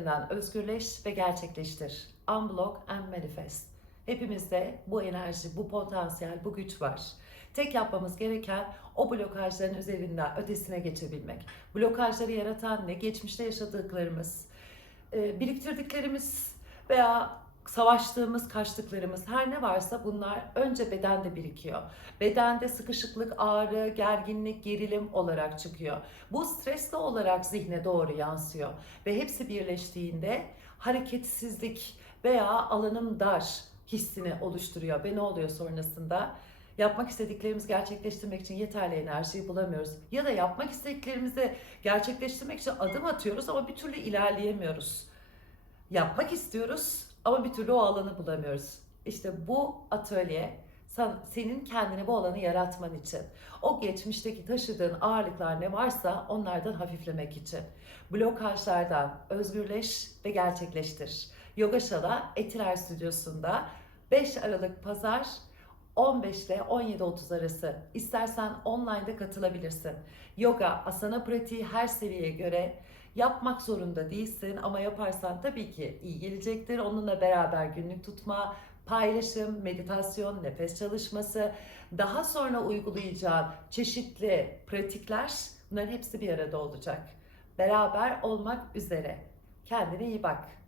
blokajlarından özgürleş ve gerçekleştir. Unblock and manifest. Hepimizde bu enerji, bu potansiyel, bu güç var. Tek yapmamız gereken o blokajların üzerinden ötesine geçebilmek. Blokajları yaratan ne? Geçmişte yaşadıklarımız, e, biriktirdiklerimiz veya savaştığımız, kaçtıklarımız her ne varsa bunlar önce bedende birikiyor. Bedende sıkışıklık, ağrı, gerginlik, gerilim olarak çıkıyor. Bu stresli olarak zihne doğru yansıyor ve hepsi birleştiğinde hareketsizlik veya alanım dar hissini oluşturuyor. Ve ne oluyor sonrasında? Yapmak istediklerimizi gerçekleştirmek için yeterli enerjiyi bulamıyoruz. Ya da yapmak istediklerimizi gerçekleştirmek için adım atıyoruz ama bir türlü ilerleyemiyoruz. Yapmak istiyoruz ama bir türlü o alanı bulamıyoruz. İşte bu atölye sen- senin kendini bu alanı yaratman için. O geçmişteki taşıdığın ağırlıklar ne varsa onlardan hafiflemek için. Blokajlardan özgürleş ve gerçekleştir. Yoga Şala Etiler Stüdyosu'nda 5 Aralık Pazar 15 ile 17.30 arası. İstersen online'da katılabilirsin. Yoga, asana pratiği her seviyeye göre yapmak zorunda değilsin ama yaparsan tabii ki iyi gelecektir. Onunla beraber günlük tutma, paylaşım, meditasyon, nefes çalışması, daha sonra uygulayacağın çeşitli pratikler bunların hepsi bir arada olacak. Beraber olmak üzere. Kendine iyi bak.